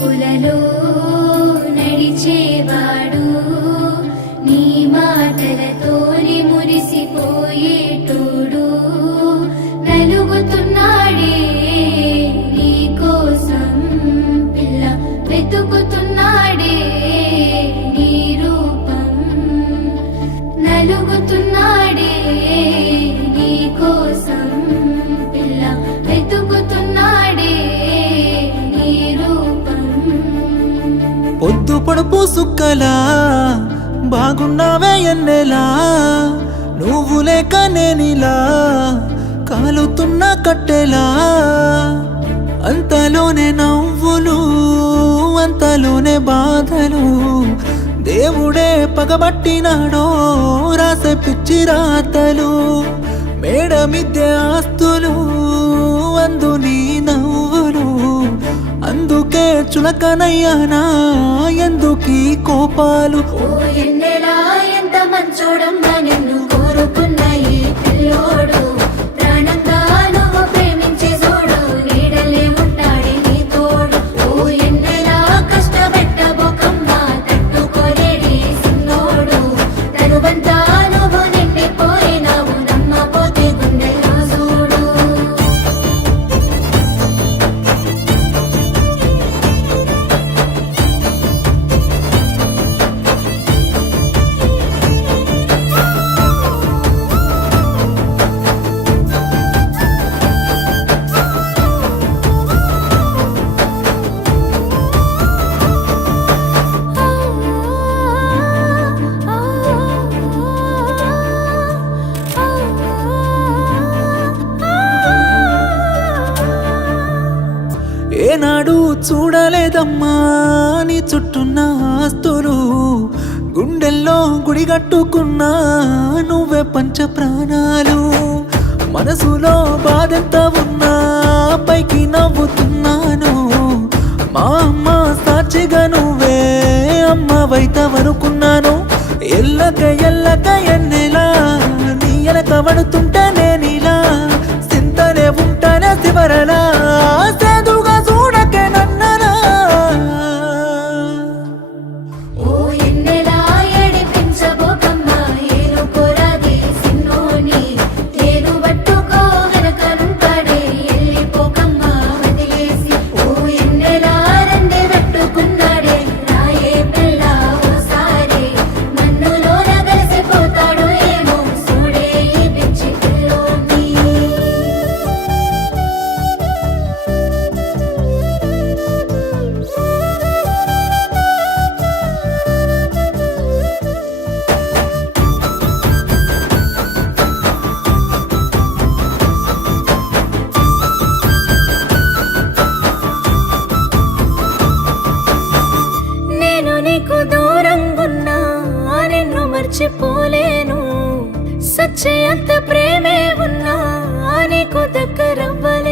చూపులలో నడిచేవాడు నీ మాటలతోని మురిసిపోయేటోడు నలుగుతున్నాడే నీ కోసం పిల్ల వెతుకుతున్నాడే నీ రూపం నలుగుతున్నాడే నీ కోసం పిల్ల వెతుకుతున్నాడే నీ రూపం పొద్దు పొడుపు సుక్కలా బాగున్నావే ఎన్నెలా నువ్వు లేక నేనిలా కాలుతున్న కట్టెలా అంతలోనే నవ్వులు అంతలోనే బాధలు దేవుడే పగబట్టినాడో రాసే పిచ్చి రాతలు మేడ మిద్దె ఆస్తులు అందు నీ నవ్వులు అందుకే చులకనయ్యానా ఎందుకీ కోపాలు ఓ ఎన్నెలా ఎంత మంచోడమ్మా నిన్ను కోరుకున్న ఈ పిల్లోడు ప్రాణంగా నువ్వు ప్రేమించే చూడు నీడలే ఉంటాడే నీ తోడు ఓ ఎన్నెలా కష్టపెట్టబోకమ్మా తట్టుకోలేడి సిన్నోడు తనువంతా నువ్వు నిండిపోయినావు నమ్మపోతే గుండెల్లో చూడు ఏనాడు చూడలేదమ్మా నీ చుట్టున్న ఆస్తులు గుండెల్లో గుడిగట్టుకున్నా నువ్వే పంచ ప్రాణాలు మనసులో బాధెంత ఉన్నా పైకి నవ్వుతున్నాను మా అమ్మ సాక్షిగా నువ్వే అమ్మవైతవనుకున్నాను ఎల్లక ఎన్నెలా నీ ఎనక పడుతుంటే నేనిలా చింతనే ఉంటానే చివరలా సేదుగా చూడకే నన్నలా ఓ ఎన్నెలా ఏడిపించబోకమ్మా ఏనుకోరాది సిన్నోని తేను పట్టుకో వెనకనుంటాడే వెళ్ళిపోకమ్మా వదిలేసి ఓ ఎన్నెలా రెండే పెట్టుకున్నాడే రాయే పిల్ల ఓసారి మన్నులోన కలిసిపోతాడు ఏమో చూడే ఈ పిచ్చి పిల్లోని నేను నీకు దూరంగున్నా నిన్ను మర్చిపోలేను సచ్చే అంత ప్రేమే ఉన్నా నీకు దగ్గరవ్వలేను